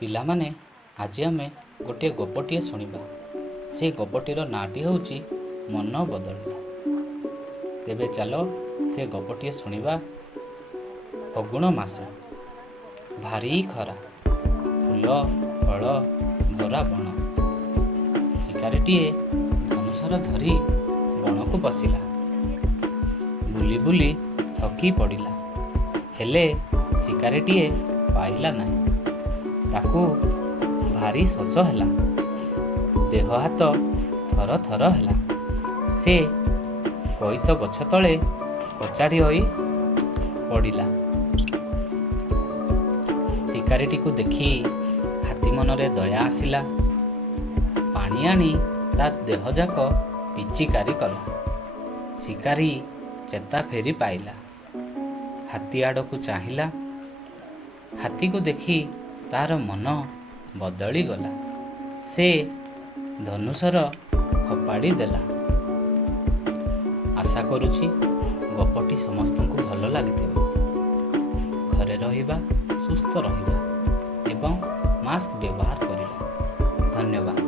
ପିଲାମାନେ, ଆଜି ଆମେ ଗୋଟିଏ ଗପଟିଏ ଶୁଣିବା। ସେ ଗପଟିର ନାଁଟି ହେଉଛି ମନ ବଦଳିଲା। ତେବେ ଚାଲ ସେ ଗପଟିଏ ଶୁଣିବା। ଫଗୁଣ ମାସ, ଭାରି ଖରା, ଫୁଲ ଫଳ ଭରା ବଣ। ଶିକାରୀଟିଏ ଧନୁଶର ଧରି ବଣକୁ ପଶିଲା। ବୁଲି ବୁଲି ଥକି ପଡ଼ିଲା, ହେଲେ ଶିକାରୀଟିଏ ପାଇଲା ନାହିଁ। ତାକୁ ଭାରି ଶୋଷ ହେଲା, ଦେହ ହାତ ଥର ଥର ହେଲା। ସେ କଇତ ଗଛ ତଳେ କଚାଡ଼ି ହୋଇ ପଡ଼ିଲା। ଶିକାରୀଟିକୁ ଦେଖି ହାତୀ ମନରେ ଦୟା ଆସିଲା। ପାଣି ଆଣି ତା ଦେହଯାକ ପିଚିକାରି କଲା। ଶିକାରୀ ଚେତା ଫେରି ପାଇଲା। ହାତୀ ଆଡ଼କୁ ଚାହିଁଲା। ହାତୀକୁ ଦେଖି ତାର ମନ ବଦଳିଗଲା। ସେ ଧନୁଶର ଫୋପାଡ଼ି ଦେଲା। ଆଶା କରୁଛି ଗପଟି ସମସ୍ତଙ୍କୁ ଭଲ ଲାଗିଥିବ। ଘରେ ରହିବା, ସୁସ୍ଥ ରହିବା ଏବଂ ମାସ୍କ ବ୍ୟବହାର କରିବା। ଧନ୍ୟବାଦ।